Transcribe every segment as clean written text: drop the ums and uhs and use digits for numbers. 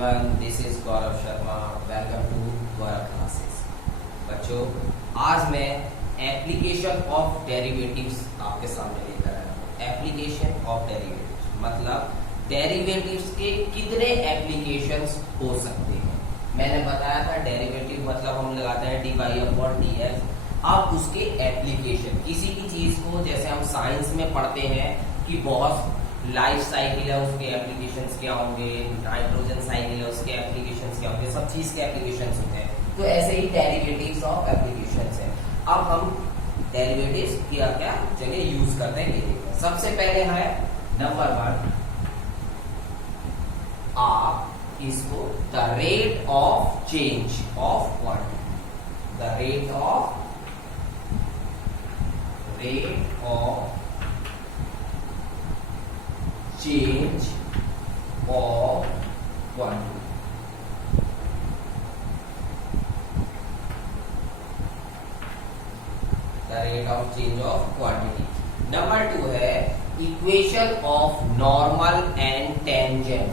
everyone, this is Gaurav Sharma. Welcome to Gaurav Classes. बच्चों, आज मैं एप्लीकेशन ऑफ डेरिवेटिव्स आपके सामने लेकर आया हूँ। एप्लीकेशन ऑफ डेरिवेटिव्स मतलब डेरिवेटिव्स के कितने एप्लीकेशंस हो सकते हैं। मैंने बताया था डेरिवेटिव मतलब हम लगाते हैं dy/dx। अब उसके एप्लीकेशन किसी भी चीज को, जैसे हम साइंस में पढ़ते हैं कि बहुत लाइफ साइकिल है, उसके एप्लीकेशंस क्या होंगे, नाइट्रोजन साइकिल है, उसके एप्लीकेशंस क्या होंगे, सब चीज के एप्लीकेशंस होते हैं। तो ऐसे ही डेरिवेटिव्स ऑफ एप्लीकेशंस है। अब हम डेरिवेटिव्स क्या क्या जगह यूज करते हैं ये देखते हैं। सबसे पहले है नंबर 1, आप इसको the rate of change of quantity, the rate of change of quantity, the rate of change of quantity। Number 2 है equation of normal and tangent.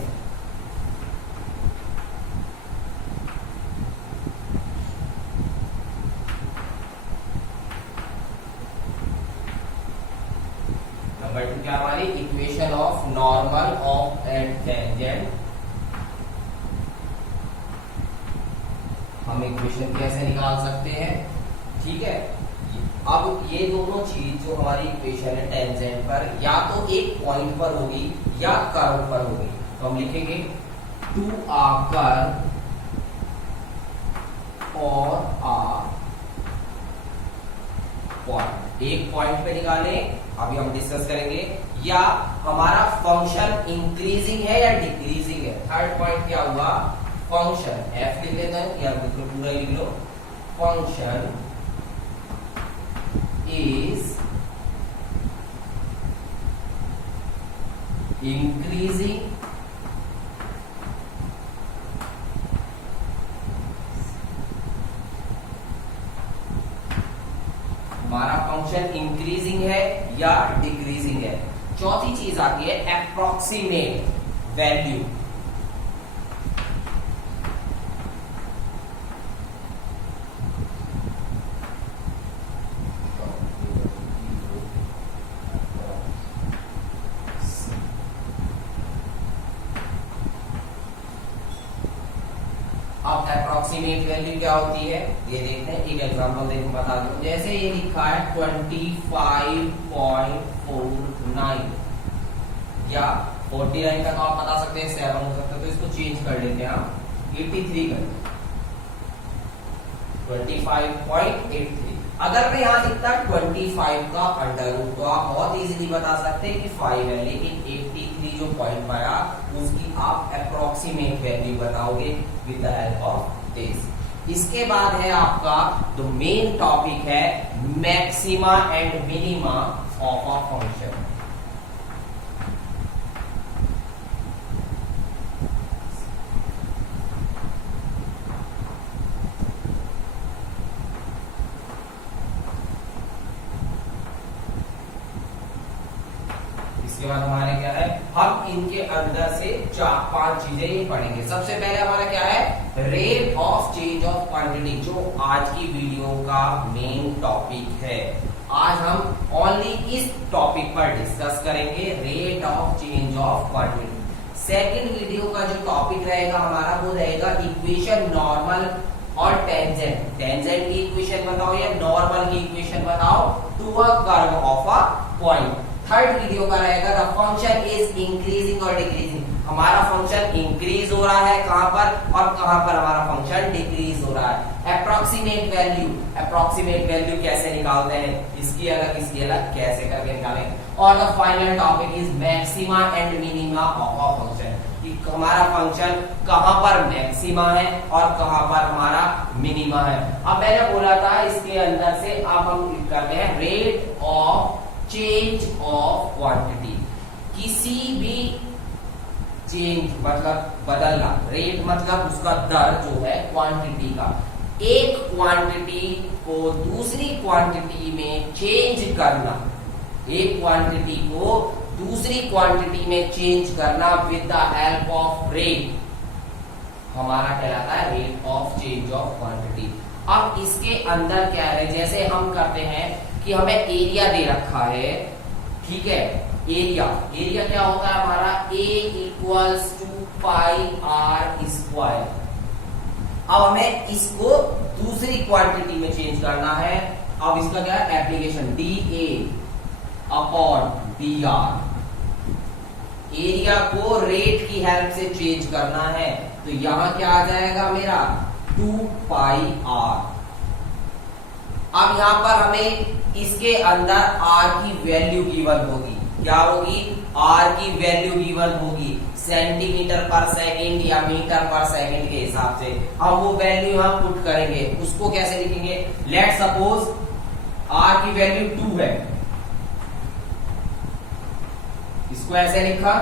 Number 2 क्या हमारी equation of normal of and tangent. हम equation कैसे निकाल सकते हैं, ठीक है। अब ये दोनों चीज जो हमारी इक्वेशन है टेंजेंट पर, या तो एक पॉइंट पर होगी या कर्व पर होगी। तो हम लिखेंगे टू आ कर्व और आ पॉइंट। एक पॉइंट पे निकालें, अभी हम डिस्कस करेंगे। या हमारा फंक्शन इंक्रीजिंग है या डिक्रीजिंग है। थर्ड पॉइंट क्या हुआ, फंक्शन एफ लिख लेते हैं या पूरा लिख लो, फंक्शन इज इंक्रीजिंग हमारा फंक्शन इंक्रीजिंग है या डिक्रीजिंग है। चौथी चीज आती है अप्रोक्सीमेट वैल्यू। अब अप्रोक्सीमेट वैल्यू क्या होती है ये देखते हैं। एक एग्जांपल देखो बता दूं, जैसे ये लिखा है 25.49 या 49 का, तो आप बता सकते हैं 7 हो सकता है, तो इसको चेंज कर लेते हैं हम 83 कर, 25.83। अगर मैं यहाँ लिखता 25 का अंडर रूट, तो आप बहुत इजीली बता सकते हैं कि 5 है, लेकिन 83 जो पॉइंट आया उसकी आप अप्रोक्सीमेट वैल्यू बताओगे with the help of this. इसके बाद है आपका जो मेन टॉपिक है maxima and minima of a function. इसके बाद हमारे क्या है, हम इनके अंदर से 4-5 चीजें ही पढ़ेंगे। सबसे पहले हमारा क्या है, rate of change of quantity, जो आज की वीडियो का मेन टॉपिक है। आज हम ओनली इस टॉपिक पर डिस्कस करेंगे, rate of change of quantity. Second video का जो टॉपिक रहेगा हमारा वो रहेगा इक्वेशन नॉर्मल और टेंजेंट। टेंजेंट की इक्वेशन बताओ या नॉर्मल की इक्वेशन बताओ to a curve of a point. Third video का रहेगा द फंक्शन इज इंक्रीजिंग और डिक्रीजिंग। हमारा फंक्शन इंक्रीज हो रहा है कहां पर और कहां पर हमारा फंक्शन डिक्रीज हो रहा है। अप्रोक्सीमेट वैल्यू, अप्रोक्सीमेट वैल्यू कैसे निकालते हैं, इसकी इसकी अलग कैसे करके निकालें। और the final topic is maxima and minima of a function, कि हमारा फंक्शन कहां पर मैक्सिमा है और कहां पर हमारा मिनिमा है। अब मैंने बोला था इसके अंदर से अब हम करते हैं rate of change of quantity. किसी भी चेंज मतलब बदलना, रेट मतलब उसका दर जो है क्वांटिटी का। एक क्वांटिटी को दूसरी क्वांटिटी में चेंज करना, एक क्वांटिटी को दूसरी क्वांटिटी में चेंज करना with the help of rate, हमारा कहलाता है rate of change of quantity. अब इसके अंदर क्या है, जैसे हम करते हैं कि हमें एरिया दे रखा है, ठीक है, एरिया क्या होता है हमारा, A equals to pi are square. अब हमें इसको दूसरी क्वांटिटी में चेंज करना है। अब इसका क्या है application, DA upon DR, area को रेट की हेल्प से चेंज करना है। तो यहां क्या आ जाएगा मेरा 2 पाई आर। अब यहां पर हमें इसके अंदर R की वैल्यू गिवन होगी, क्या होगी, R की वैल्यू गिवन होगी सेंटीमीटर पर सेकंड या मीटर पर सेकंड के हिसाब से। हम वो वैल्यू हम पुट करेंगे, उसको कैसे लिखेंगे, लेट सपोज R की वैल्यू 2 है, इसको ऐसे लिखा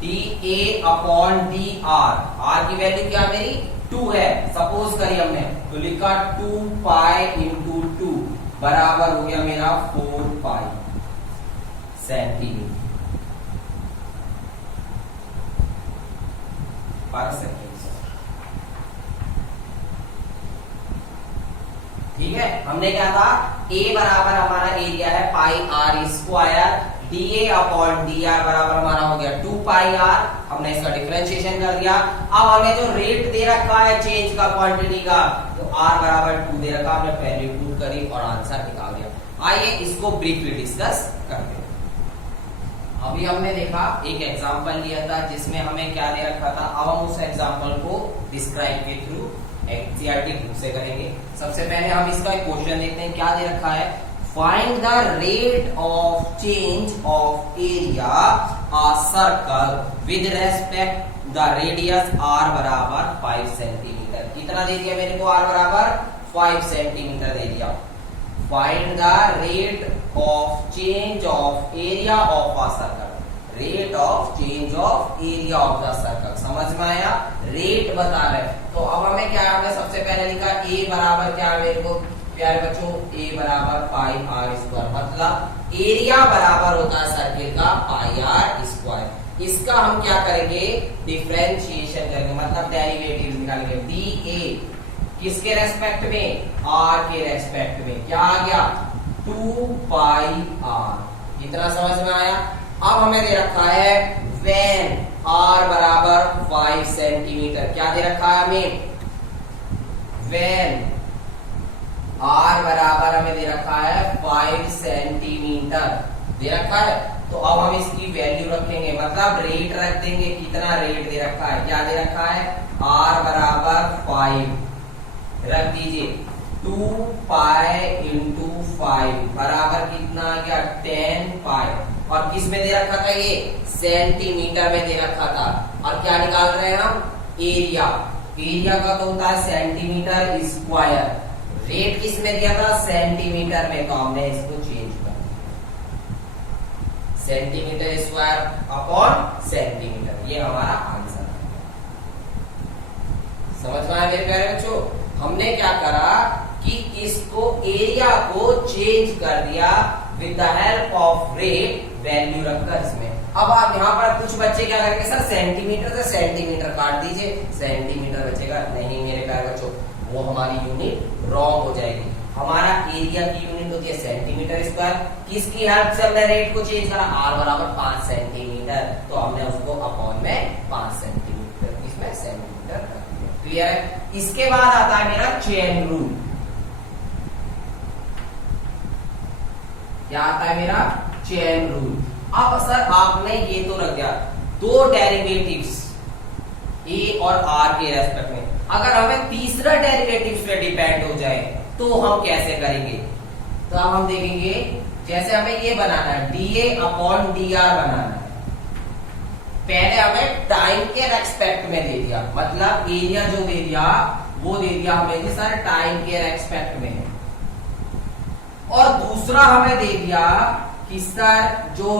DA अपॉन DR, R की वैल्यू क्या मेरी 2 है, सपोज करी हमने, तो लिखा 2 पाई इंटू 2 बराबर हो गया मेरा 4 पाई सेंटीमीटर पर सेकेंड। ठीक है, हमने क्या था, A बराबर हमारा एरिया है pi are square, DA upon DR बराबर हमारा हो गया 2 पाई आर। हमने इसका डिफरेंशिएशन कर दिया। अब हमें जो रेट दे रखा है चेंज का क्वांटिटी का, तो R बराबर 2 दे रखा, हमने वैल्यू पुट करी और आंसर निकाल दिया। आइए इसको ब्रीफली डिस्कस करते हैं। अभी हमने देखा एक एग्जांपल लिया था जिसमें हमें क्या दे रखा था। अब हम उस एग्जांपल को डिस्क्राइब के थ्रू एनसीईआरटी बुक से करेंगे। सबसे पहले हम इसका एक क्वेश्चन देखते हैं, क्या दे रखा है, find the rate of change of area a circle with respect the radius r बराबर 5 सेंटीमीटर। कितना दे दिया मेरे को, r बराबर 5 सेंटीमीटर दे दिया। Find the rate of change of area of a circle, rate of change of area of the circle. समझ में आया, रेट बता रहे। तो अब हमें क्या, हमने सबसे पहले लिखा A बराबर क्या है मेरे को प्यारे बच्चों, A बराबर पाई आर स्क्वायर, मतलब एरिया बराबर होता है सर्किल का पाई आर स्क्वायर। इसका हम क्या करेंगे, डिफरेंशिएशन करेंगे, मतलब डेरिवेटिव निकालेंगे। DA किसके रेस्पेक्ट में, R के रेस्पेक्ट में, क्या आ गया 2 पाई आर। इतना समझ में आया। अब हमें दे रखा है व्हेन R बराबर 5 सेंटीमीटर, क्या दे रखा है हमें, व्हेन R बराबर हमें दे रखा है 5 सेंटीमीटर दे रखा है। तो अब हम इसकी वैल्यू रखेंगे, मतलब रेट रख देंगे। कितना रेट दे रखा है, क्या दे रखा है, R बराबर 5 रख दीजिए, 2 पाई इंटू 5 बराबर कितना आ गया 10 पाई। और किस में दे रखा था, ये सेंटीमीटर में दे रखा था। और क्या निकाल रहे हैं हम, एरिया। एरिया का तो होता है सेंटीमीटर स्क्वायर, रेट किस में दिया था, सेंटीमीटर में, तो हमने इसको चेंज कर सेंटीमीटर स्क्वायर अपॉन सेंटीमीटर, ये हमारा आंसर है। समझ में आया मेरे प्यारे बच्चों। हमने क्या करा कि इसको एरिया को चेंज कर दिया with the help of rate, value रखकर इसमें। अब आप यहाँ पर कुछ बच्चे क्या करेंगे, सर सेंटीमीटर से सेंटीमीटर काट दीजिए, सेंटीमीटर बचेगा। नहीं मेरे प्यारे बच्चों, वो हमारी यूनिट रॉन्ग हो जाएगी। हमारा एरिया की यूनिट होती है सेंटीमीटर स्क्वायर। किसकी हेल्प से हमने रेट को चेंज करा, R बराबर 5 सेंटीमीटर, तो हमने उसको अपॉन में 5 सेंटीमीटर इसमें सेंटीमीटर कर दिया। क्लियर है। इसके बाद आता है मेरा चेन रूल। क्या आता है मेरा, चेन रूल। अब सर आपने ये तो रख दिया, दो डेरिवेटिव्स A और R के रेस्पेक्ट में, अगर हमें तीसरा डेरिवेटिव पे डिपेंड हो जाए तो हम कैसे करेंगे। तो अब हम देखेंगे, जैसे हमें ये बनाना है DA अपॉन DR बनाना है। पहले हमें टाइम के रेस्पेक्ट में दे दिया, मतलब एरिया जो दे दिया वो दे दिया हमें कि सर टाइम के रेस्पेक्ट में, और दूसरा हमें दे दिया कि सर जो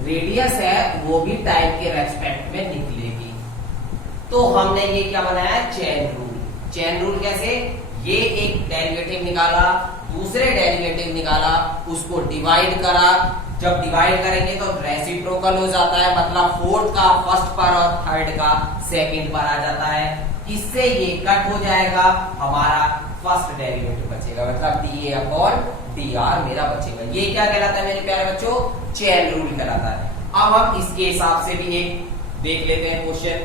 रेडियस है वो भी टाइम के रेस्पेक्ट में निकलेगी। तो हमने ये क्या बनाया, चेन रूल। चेन रूल कैसे, ये एक डेरिवेटिव निकाला, दूसरे डेरिवेटिव निकाला, उसको डिवाइड करा, जब डिवाइड करेंगे तो रेसिप्रोकल हो जाता है, मतलब फोर्थ का फर्स्ट पर और थर्ड का सेकंड पर आ जाता है। इससे ये कट हो जाएगा, हमारा फर्स्ट डेरिवेटिव बचेगा, मतलब D A upon D are मेरा बचेगा। ये क्या कहलाता है मेरे प्यारे बच्चों? चेन रूल कहलाता है। अब हम इसके हिसाब से भी एक देख लेते हैं क्वेश्चन।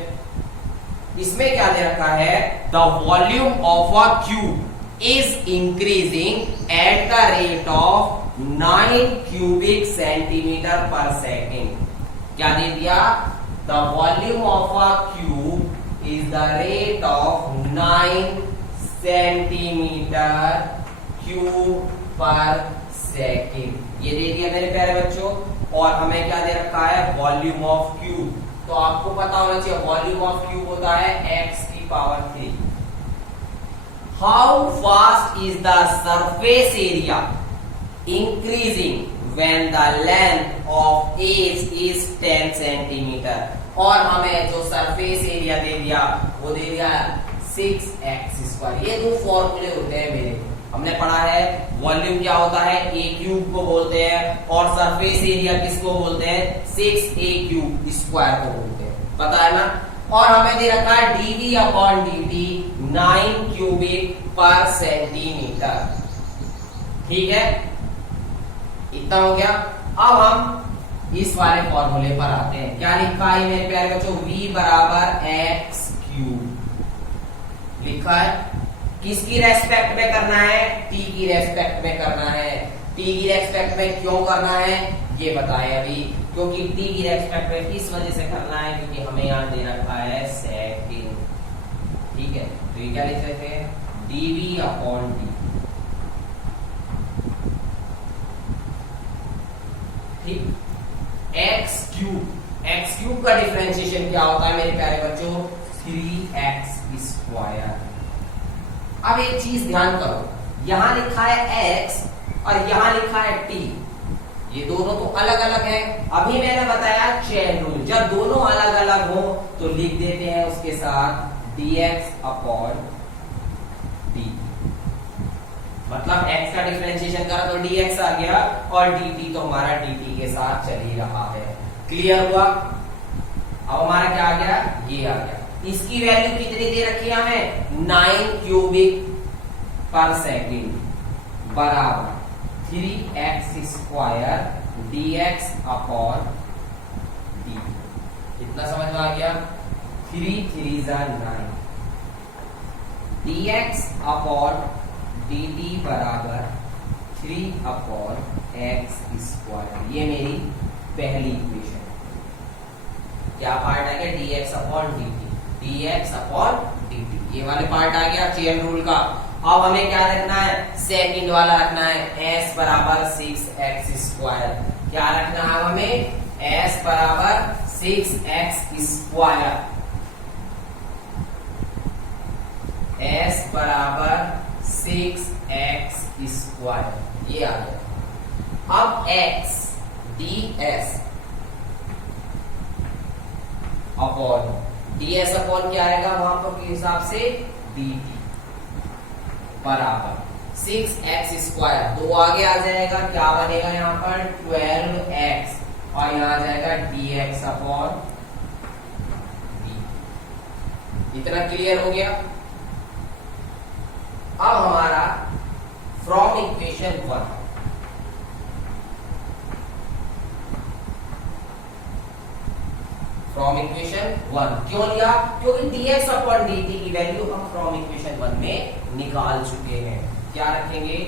इसमें क्या दे रखा है? The volume of a cube is increasing at the rate of 9 cubic centimetre पर सेकेंड। क्या दे दिया? The volume of a cube is the rate of 9 centimetre cube पर सेकेंड। ये दे दिया मेरे प्यारे बच्चों। और हमें क्या दे रखा है? Volume of cube. तो आपको पता होना चाहिए वॉल्यूम ऑफ क्यूब होता है x की power 3। How fast is the surface area increasing when the length of edge is 10 centimetre. और हमें जो सरफेस एरिया दे दिया वो दे दिया 6x²। ये दो फॉर्मूले होते हैं मेरे, हमने पढ़ा है। वॉल्यूम क्या होता है? ए क्यूब को बोलते हैं, और सरफेस एरिया किसको बोलते हैं? 6a³ को बोलते हैं, पता है ना। और हमें दे रखा है dv अपॉन dt 9 क्यूबिक पर सेंटीमीटर। ठीक है, इतना हो गया। अब हम इस वाले फॉर्मूले पर आते हैं। क्या लिखा है मेरे प्यारे बच्चों? v बराबर x³ लिखा है। किसकी रेस्पेक्ट में करना है? t की रेस्पेक्ट में करना है। t की रेस्पेक्ट में क्यों करना है ये बताएं अभी। क्योंकि t की रेस्पेक्ट में इस वजह से करना है क्योंकि हमें यहां दे रखा है सेकंड। ठीक है, तो ये क्या लिख सकते हैं? dv upon dt। ठीक, x³ का डिफरेंशिएशन क्या होता है मेरे प्यारे बच्चों? 3x²। अब एक चीज ध्यान करो, यहां लिखा है x और यहां लिखा है t, ये दोनों तो अलग अलग हैं। अभी मैंने बताया चेन रूल, जब दोनों अलग अलग हो तो लिख देते हैं उसके साथ dx अपॉन dt। मतलब x का डिफरेंशिएशन करा तो dx आ गया और dt तो हमारा dt के साथ चल ही रहा है। क्लियर हुआ? अब हमारा क्या आ गया? ये आ गया। इसकी वैल्यू कितनी दे रखी है हमें? 9 क्यूबिक पर सेकेंड बराबर 3x² dx अपॉन dt। कितना समझ में आ गया? 3 3 9 dx अपॉन dt बराबर 3 अपॉन x²। ये मेरी पहली इक्वेशन। क्या पार्ट आ गया? dx upon dt, dx upon dt, ये वाले पार्ट आ गया चेन रूल का। अब हमें क्या रखना है? सेकंड वाला रखना है s बराबर 6x²। क्या रखना है हमें? s बराबर 6x²। s बराबर 6x², ये आ गया। अब x ds upon ds upon क्या आएगा वहां पर के हिसाब से? dt बराबर 6x²। दो आगे आ जाएगा, क्या बनेगा यहाँ पर? 12x, और यहाँ आ जाएगा dx अपॉन dt। इतना क्लियर हो गया? अब हमारा फ्रॉम इक्वेशन 1, फ्रॉम इक्वेशन 1 क्यों लिया? क्योंकि dx अपॉन dt की वैल्यू हम फ्रॉम इक्वेशन 1 में निकाल चुके हैं। क्या रखेंगे?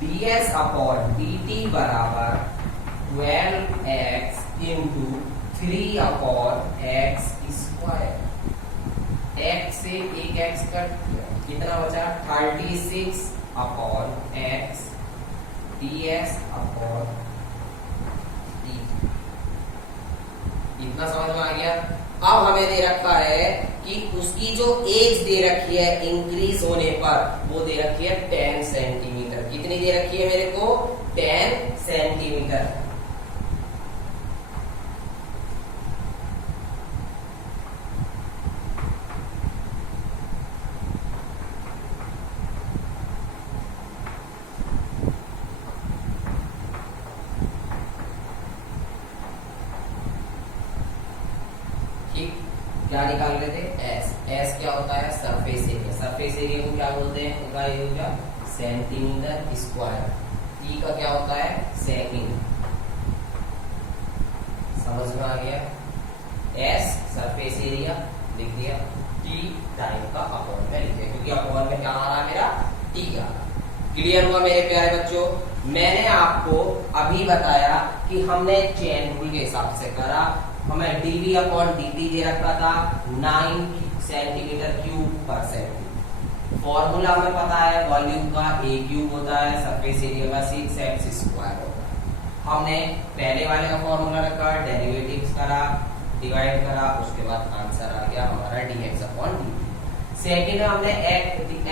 ds अपॉन dt बराबर 12x into 3 upon x²। x से एक x कट किया, कितना बचा? 36 upon x ds upon dt। इतना समझ में आ गया? अब हमें दे रखा है कि उसकी जो एज दे रखी है इंक्रीज होने पर, वो दे रखी है 10 सेंटीमीटर। कितनी दे रखी है मेरे को? 10 सेंटीमीटर। क्या निकाल रहे थे, एस। एस क्या होता है, सरफेस एरिया। सरफेस एरिया को क्या बोलते हैं, उनका ये हो गया सेंटीमीटर स्क्वायर। टी का क्या होता है, सेकंड। समझ में आ गया। एस सरफेस एरिया लिख दिया, टी टाइम का अपॉन में लिख दिया, क्योंकि अपॉन में क्या आ रहा है मेरा, टी आ रहा। क्लियर हुआ मेरे प्यारे बच्चों। मैंने आपको अभी बताया कि हमने चेन रूल के हिसाब से करा। हमें डीवी अपॉन डीटी दे रखा था 9 सेंटीमीटर क्यूब पर सेकंड। फॉर्मूला हमें पता है वॉल्यूम का, ए क्यूब होता है, सरफेस एरिया का 6x स्क्वायर होता है। हमने पहले वाले का फॉर्मूला रखा, डेरिवेटिव्स करा, डिवाइड करा, उसके बाद आंसर आ गया हमारा dx अपॉन dt। सेकंड में हमने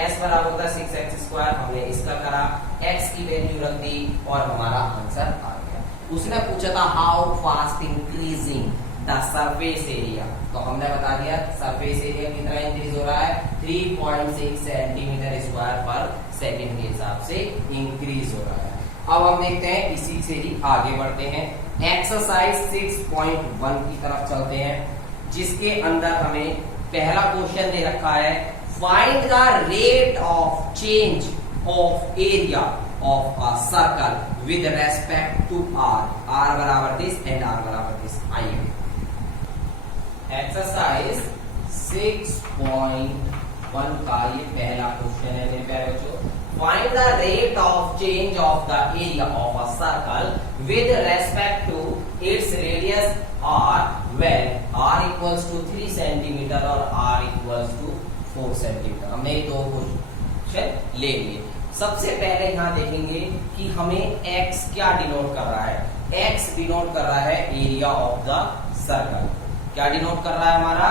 s बराबर होता है 6x स्क्वायर, हमने इसका करा, x की वैल्यू रख दी और हमारा आंसर आ गया। उसने पूछा था how fast increasing the surface area, तो हमने बता दिया सरफेस एरिया कितना इंक्रीज हो रहा है, 3.6 सेंटीमीटर स्क्वायर पर सेकंड के हिसाब से इंक्रीज हो रहा है। अब हम देखते हैं इसी से ही आगे बढ़ते हैं, एक्सरसाइज 6.1 की तरफ चलते हैं, जिसके अंदर हमें पहला क्वेश्चन दे रखा है, find the rate of change of area of a circle with respect to r. R बराबर दिस एंड आर बराबर दिस। आइए एक्सरसाइज 6.1 का ये पहला क्वेश्चन है मेरे प्यारे बच्चों। Find the rate of change of the area of a circle with respect to its radius r when r equals to 3 centimetre और r equals to 4 सेंटीमीटर। हमने दो क्वेश्चन ले लिए। सबसे पहले यहाँ देखेंगे कि हमें x क्या डिनोट कर रहा है, x डिनोट कर रहा है एरिया ऑफ द सर्कल। क्या डिनोट कर रहा है हमारा,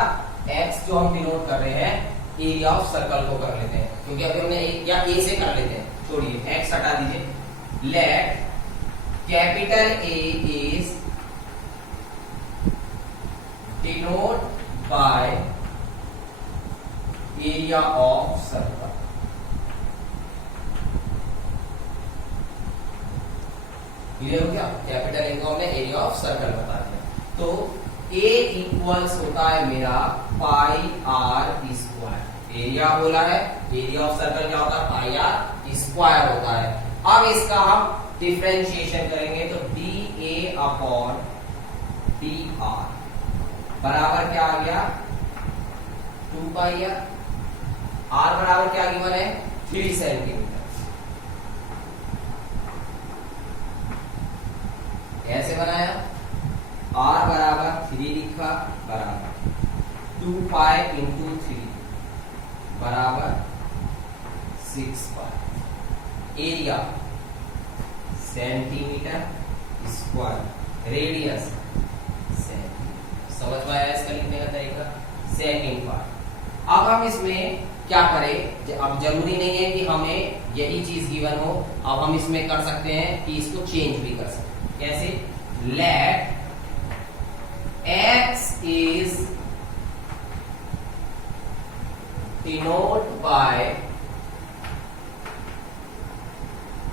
x जो हम डिनोट कर रहे हैं एरिया ऑफ सर्कल को कर लेते हैं, क्योंकि अभी हमने या a से कर लेते हैं, छोड़िए x हटा दीजिए। Let capital A is denote by area of circle। Clear हो गया, कैपिटल ए को हमने एरिया ऑफ सर्कल बता दिया। तो A इक्वल्स होता है मेरा पाई आर स्क्वायर। एरिया बोला है, एरिया ऑफ सर्कल क्या होता है, पाई आर स्क्वायर होता है। अब इसका हम डिफरेंशिएशन करेंगे तो D A upon D R बराबर क्या आ गया, 2 पाई आर। आर बराबर क्या गिवन है, 3 सेंटीमीटर। कैसे बनाया, आर बराबर 3 लिखा, बराबर 2 पाई इंटू 3 बराबर 6 पाई। एरिया सेंटीमीटर स्क्वायर, रेडियस समझ में आया इसका लिखने का तरीका। सेकंड पार्ट, अब हम इसमें क्या करें, अब जरूरी नहीं है कि हमें यही चीज गिवन हो, अब हम इसमें कर सकते हैं कि इसको चेंज भी कर सकते हैं। कैसे, let x is denote by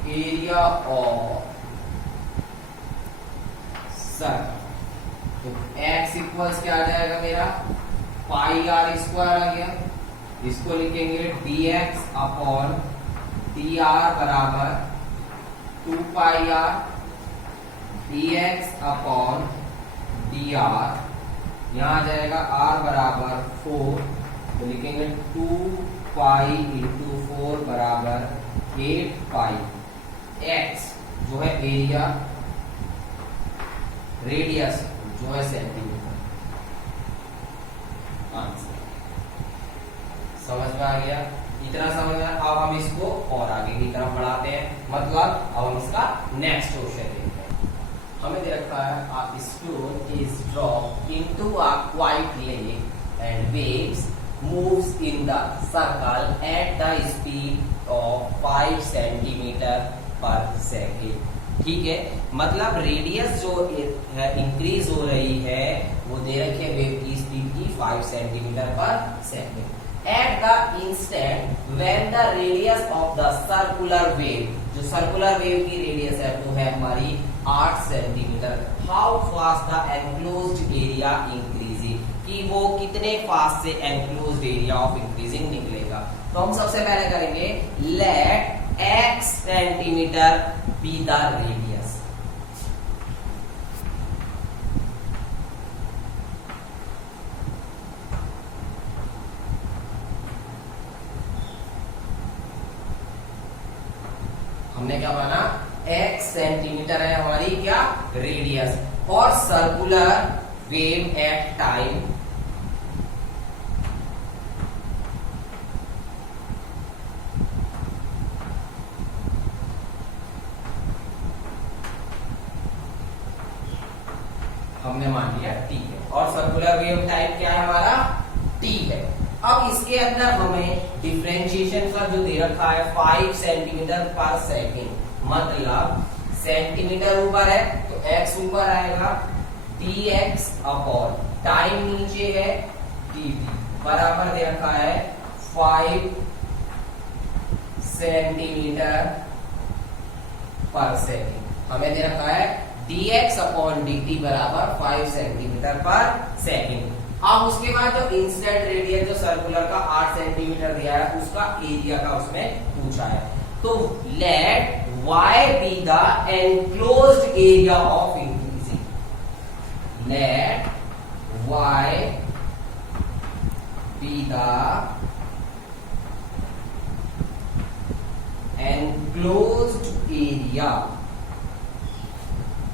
area of circle. तो x इक्वल्स क्या आ जाएगा मेरा, पाई आर स्क्वायर आ गया। इसको लिखेंगे dx अपॉन डी आर बराबर 2 pi R, dx upon D R. यहाँ आ जाएगा r बराबर 4, तो लिखेंगे 2 पाई इंटू 4 बराबर 8 पाई। x जो है एरिया, रेडियस जो है सेंटीमीटर। आंसर समझ में आ गया, इतना समझ में। अब हम इसको और आगे की तरफ बढ़ाते हैं, मतलब अब हम इसका नेक्स्ट क्वेश्चन देखते हैं। हमें दे रखा है a stone is dropped into a quiet lake and waves moves in the circle at the speed of 5 centimetre पर सेकेंड। ठीक है, मतलब रेडियस जो इंक्रीज हो रही है वो दे रखी है वेव की स्पीड की 5 सेंटीमीटर पर second. At the instant when the radius of the circular wave, जो सर्कुलर वेव की रेडियस है वो है हमारी 8 centimetre. How fast the enclosed area increasing, कि वो कितने फास्ट से एनक्लोज्ड एरिया ऑफ इंक्रीजिंग निकलेगा। तो हम सबसे पहले करेंगे let x centimetre be the radius. हमने क्या माना, x सेंटीमीटर है हमारी क्या रेडियस, और सर्कुलर वेव एट टाइम हमने मान लिया t है, और सर्कुलर वेव टाइम क्या है हमारा t है। अब इसके अंदर हमें डिफरेंशिएशन का जो दे रखा है 5 सेंटीमीटर पर सेकेंड, मतलब सेंटीमीटर ऊपर है तो x ऊपर आएगा, dx अपॉन टाइम नीचे है dt बराबर दे रखा है 5 सेंटीमीटर पर सेकेंड। हमें दे रखा है dx अपॉन dt बराबर 5 सेंटीमीटर पर सेकेंड। अब उसके बाद जो इंसिडेंट रेडियस जो सर्कुलर का 8 सेंटीमीटर दिया है उसका एरिया का उसमें पूछा है। तो late y be the enclosed area of increasing, let y be the enclosed area,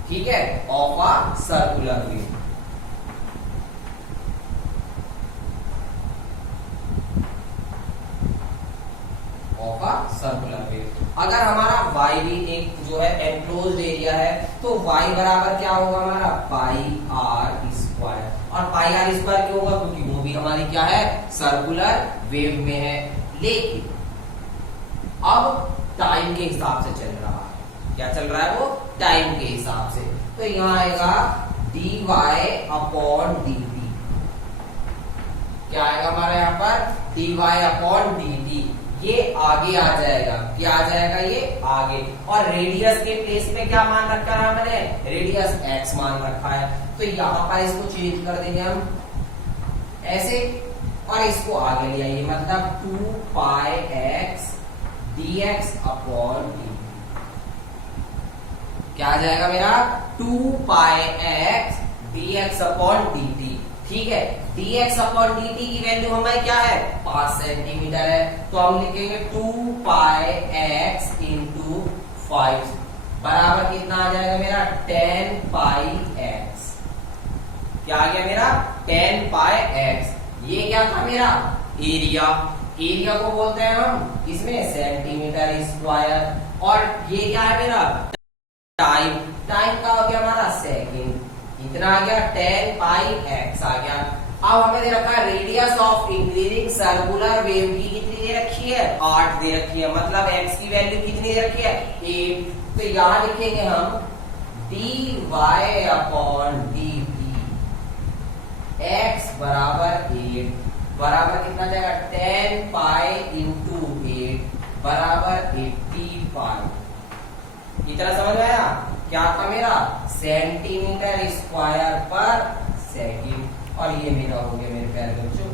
ठीक है, of a circular wave। Of a circular wave. अगर हमारा y भी एक जो है एनक्लोज्ड एरिया है तो y बराबर क्या होगा हमारा पाई आर स्क्वायर, और पाई आर स्क्वायर क्यों होगा, क्योंकि वो भी हमारी क्या है सर्कुलर वेव में है, लेकिन अब टाइम के हिसाब से चल रहा है। क्या चल रहा है वो टाइम के हिसाब से। तो यहां आएगा dy अपॉन dt, क्या आएगा हमारा यहाँ पर dy अपॉन dt, ये आगे आ जाएगा, क्या आ जाएगा ये आगे, और रेडियस के प्लेस पे क्या मान रखा है हमने, रेडियस x मान रखा है। तो यहां पर इसको चेंज कर देंगे हम ऐसे, और इसको आगे ले आइए, मतलब 2 पाई x dx अपॉन dt, क्या आ जाएगा मेरा 2 पाई x dx अपॉन dt, ठीक है। dx अपॉन dt की वैल्यू हमारी क्या है 5 सेंटीमीटर है, तो हम लिखेंगे 2 पाई x इंटू 5 बराबर कितना आ जाएगा मेरा 10 पाई x, क्या आ गया मेरा 10 पाई x। ये क्या था मेरा एरिया, एरिया को बोलते हैं हम इसमें सेंटीमीटर स्क्वायर, और ये क्या है मेरा टाइम, टाइम का हो गया हमारा सेकेंड, इतना आ गया 10 पाई x आ गया। अब हमें दे रखा है radius of increasing circular wave की कितनी दे रखी है 8 दे रखी है, मतलब x की वैल्यू कितनी दे रखी है 8। तो यहां लिखेंगे हम dy अपॉन dt x बराबर 8 बराबर कितना जाएगा 10 पाई इंटू 8 बराबर 80 पाई। इतना समझ में आया, क्या था मेरा सेंटीमीटर स्क्वायर पर सेकेंड, और ये मेरा हो गया मेरे प्यारे बच्चों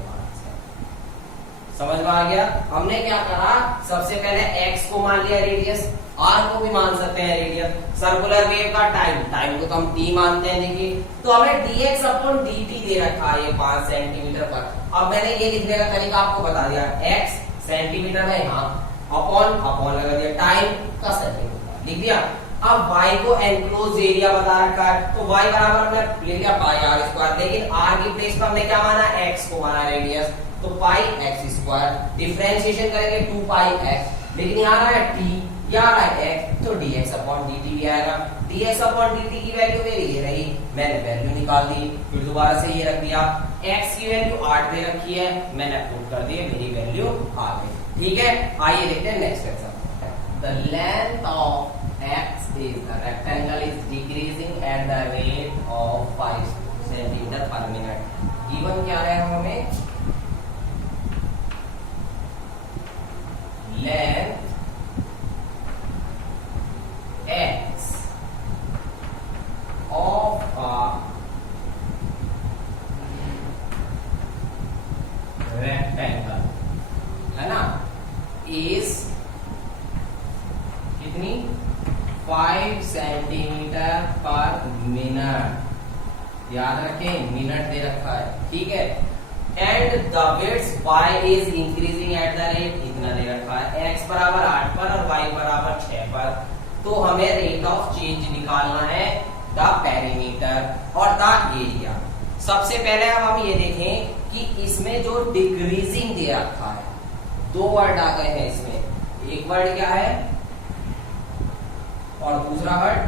समझ में आ गया। हमने क्या करा, सबसे पहले x को मान लिया रेडियस, r को भी मान सकते हैं रेडियस, सर्कुलर वेव का टाइम, टाइम को तो हम t मानते हैं, देखिए तो हमें dx अपॉन dt दे रखा है ये 5 सेंटीमीटर पर। अब मैंने ये लिखने का तरीका आपको बता दिया, x सेंटीमीटर में यहाँ अपॉन अपॉन लगा दिया, टाइम का सेकेंड लिख दिया। अब y को एनक्लोज एरिया बता रखा है, तो y बराबर हमने ले लिया पाई आर स्क्वायर, लेकिन r की प्लेस पर हमने क्या माना x को माना रेडियस, तो पाई x स्क्वायर, डिफरेंशिएशन करेंगे 2 पाई x, लेकिन यहाँ रहा है t, यहाँ रहा है x, तो dx अपॉन dt भी आएगा। dx अपॉन dt की वैल्यू मेरी ये रही, मैंने वैल्यू निकाल दी, फिर दोबारा से ये रख दिया, x की वैल्यू 8 दे रखी है, मैंने पुट कर दी, मेरी वैल्यू आ गई, ठीक है। आइए देखते हैं next example. The length of x is the rectangle is decreasing at the rate of 5 centimeter per minute. Given क्या है हमें length x of a rectangle, है ना, इज कितनी 5 सेंटीमीटर पर मिनट, याद रखें मिनट दे रखा है, ठीक है। And the width y is increasing at the rate, इतना दे रखा है, x बराबर 8 पर और y बराबर 6 पर। तो हमें रेट ऑफ चेंज निकालना है द पेरीमीटर और द एरिया। सबसे पहले अब हम ये देखें कि इसमें जो डिक्रीजिंग दे रखा है, दो वर्ड आ गए हैं इसमें, एक वर्ड क्या है और दूसरा वर्ड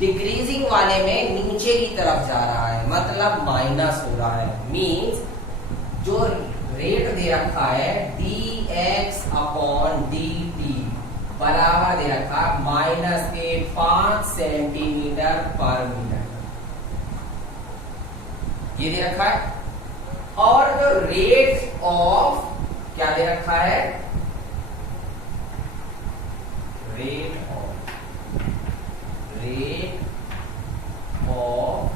डिक्रीजिंग वाले में नीचे की तरफ जा रहा है, मतलब माइनस हो रहा है। मींस जो रेट दे रखा है dx अपॉन dt बराबर दे रखा -5 सेंटीमीटर पर मिनट, ये दे रखा है। और जो रेट ऑफ क्या दे रखा है, rate of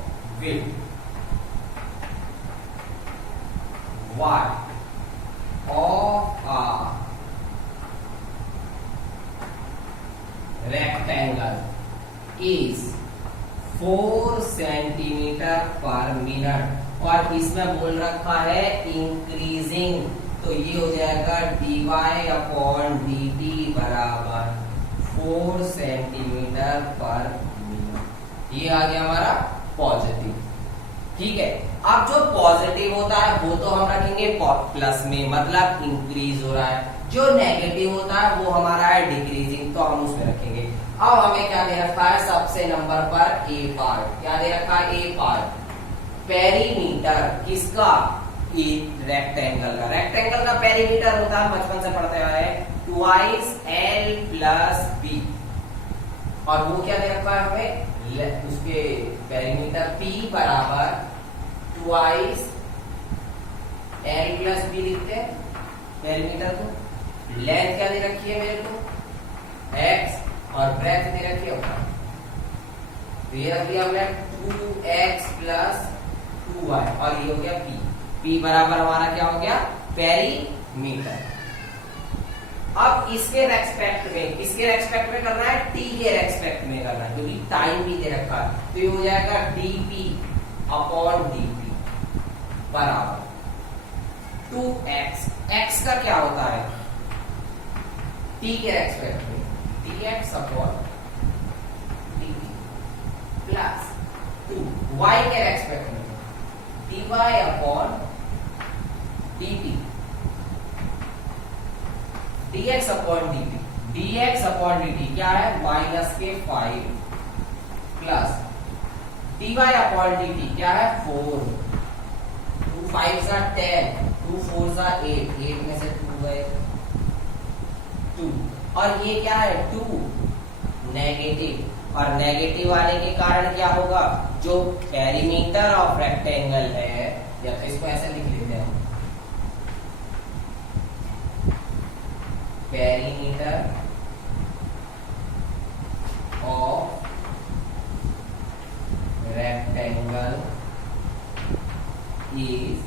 width y of a rectangle is 4 centimetre पर मिनट, और इसमें बोल रखा है इंक्रीजिंग, तो ये हो जाएगा dy अपॉन dt बराबर 4 सेंटीमीटर पर मिनट। ये आ गया हमारा पॉजिटिव, ठीक है। अब जो पॉजिटिव होता है वो तो हम रखेंगे प्लस में, मतलब इंक्रीज हो रहा है। जो नेगेटिव होता है वो हमारा है डिक्रीजिंग, तो हम उसमें रखेंगे। अब हमें क्या दे रखा है सबसे नंबर पर ए पार्ट, क्या दे रखा है ए पार्ट, पेरीमीटर किसका, रेक्टेंगल का। रेक्टेंगल का पेरीमीटर होता है, बचपन से पढ़ते आए हैं, ट्वाइस एल प्लस बी, और वो क्या दे रखा है हमें, उसके पेरीमीटर P बराबर ट्वाइस एल प्लस बी लिखते हैं पेरीमीटर को। लेंथ क्या दे रखी है मेरे को x, और ब्रेथ दे रखी है 1, तो ये रख दिया हमने 2x प्लस 2y, और ये हो गया P बराबर हमारा क्या हो गया, पेरीमीटर। अब इसके रेस्पेक्ट में, किसके रेस्पेक्ट में करना है, t के रेस्पेक्ट में करना है, क्योंकि टाइम भी दे रखा है, तो ये हो जाएगा dp अपॉन dt बराबर 2x। x का क्या होता है, t के रेस्पेक्ट में dx upon dt plus 2 y के रेस्पेक्ट में dy upon dt, dx upon dt, dx upon dt क्या है -5 प्लस dy अपॉन dt क्या है 4, 2 5 सा 10, 2 4 सा 8, 8 में से 2 गए 2, और ये क्या है 2 नेगेटिव, और नेगेटिव वाले के कारण क्या होगा, जो पेरीमीटर ऑफ रेक्टेंगल है, या तो इसको ऐसे लिख लेते हैं, perimeter of rectangle is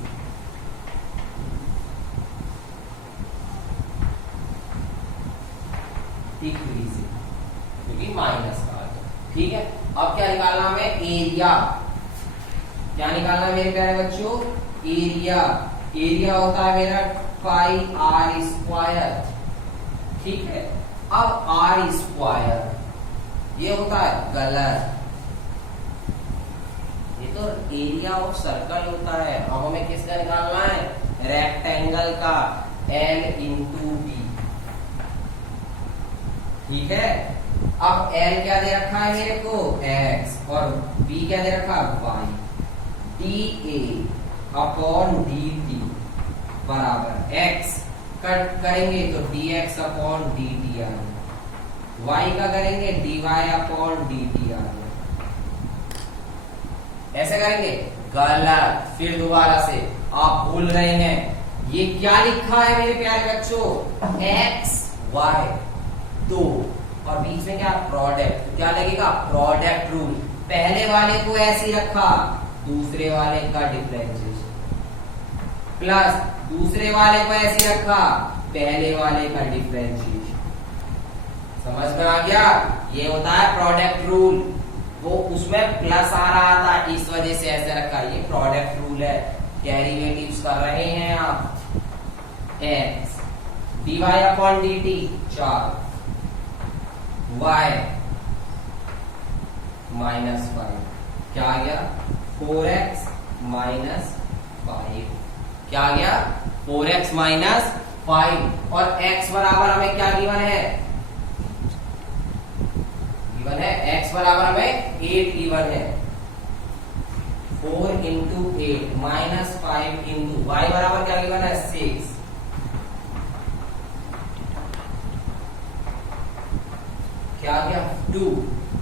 decreasing, क्योंकि माइनस का आ गया, ठीक है। अब क्या निकालना हमें, एरिया। क्या निकालना है मेरे प्यारे बच्चों, एरिया। एरिया होता है मेरा पाई आर स्क्वायर, ठीक है। अब आर स्क्वायर ये होता है गलत, ये तो एरिया ऑफ सर्कल होता है। अब हमें किसका निकालना है, रेक्टेंगल का, L इंटू बी, ठीक है। अब L क्या दे रखा है मेरे को, x, और B क्या दे रखा है y, dA अपॉन dt बराबर x कट करेंगे तो dx अपॉन dt आ गया, y का करेंगे dy अपॉन dt आ गया, ऐसे करेंगे गलत। फिर दोबारा से आप भूल रहे हैं, ये क्या लिखा है मेरे प्यारे बच्चों, x y, तो और बीच में क्या प्रोडक्ट, तो क्या लगेगा प्रोडक्ट रूल, पहले वाले को ऐसे ही रखा, दूसरे वाले का डिफरेंशिएशन, प्लस दूसरे वाले को ऐसे रखा, पहले वाले का डिफरेंशिएशन। समझ में आ गया? ये होता है प्रोडक्ट रूल। वो उसमें प्लस आ रहा था, इस वजह से ऐसे रखा। ये प्रोडक्ट रूल है। डेरिवेटिव्स कर रहे हैं आप, x dy upon dt 4 y minus 5 क्या आ गया 4x माइनस 5। क्या आ गया 4x माइनस 5। और x बराबर हमें क्या गिवन है? गिवन है x बराबर हमें 8 गिवन है। 4 इंटू 8 माइनस 5 इंटू y बराबर क्या गिवन है 6। क्या आ गया 2।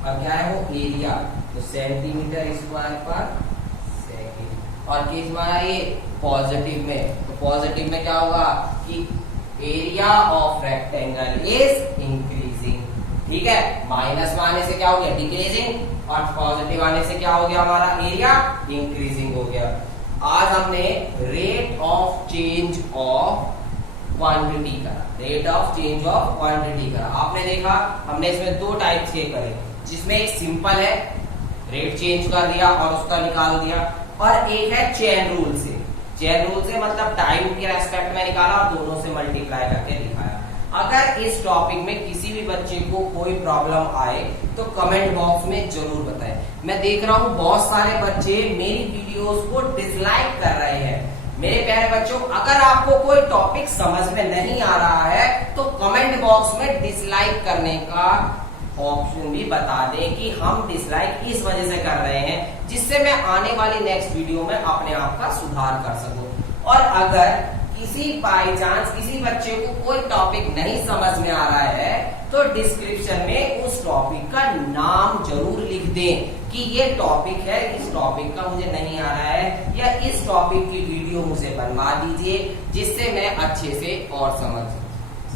और क्या है वो एरिया, तो सेंटीमीटर स्क्वायर पर सेकेंड। और किस में आया ये पॉजिटिव में, तो पॉजिटिव में क्या होगा कि area of rectangle is increasing. ठीक है, माइनस में आने से क्या हो गया डिक्रीजिंग, और पॉजिटिव आने से क्या हो गया हमारा एरिया इंक्रीजिंग हो गया। आज हमने rate of change of quantity करा, rate of change of quantity करा। आपने देखा हमने इसमें दो टाइप्स के करे, जिसमें एक सिंपल है रेट चेंज कर दिया और उसका निकाल दिया, और एक है चेन रूल से। चेन रूल से मतलब टाइम के रेस्पेक्ट में निकाला और दोनों से मल्टीप्लाई करके दिखाया। अगर इस टॉपिक में किसी भी बच्चे को कोई प्रॉब्लम आए तो कमेंट बॉक्स में जरूर बताएं। मैं देख रहा हूँ बहुत सारे बच्चे मेरी वीडियोस को डिसलाइक कर रहे हैं। मेरे प्यारे बच्चों, अगर आपको कोई टॉपिक समझ में नहीं आ रहा है तो कमेंट बॉक्स में डिसलाइक करने का ऑप्शन भी बता दें कि हम डिसलाइक इस वजह से कर रहे हैं, जिससे मैं आने वाली नेक्स्ट वीडियो में अपने आप का सुधार कर सकूं। और अगर किसी बाई चांस किसी बच्चे को कोई टॉपिक नहीं समझ में आ रहा है तो डिस्क्रिप्शन में उस टॉपिक का नाम जरूर लिख दें कि ये टॉपिक है, इस टॉपिक का मुझे नहीं आ रहा है, या इस टॉपिक की वीडियो मुझे बनवा दीजिए जिससे मैं अच्छे से और समझ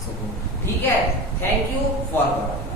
सकूं। ठीक है, थैंक यू फॉर वॉचिंग।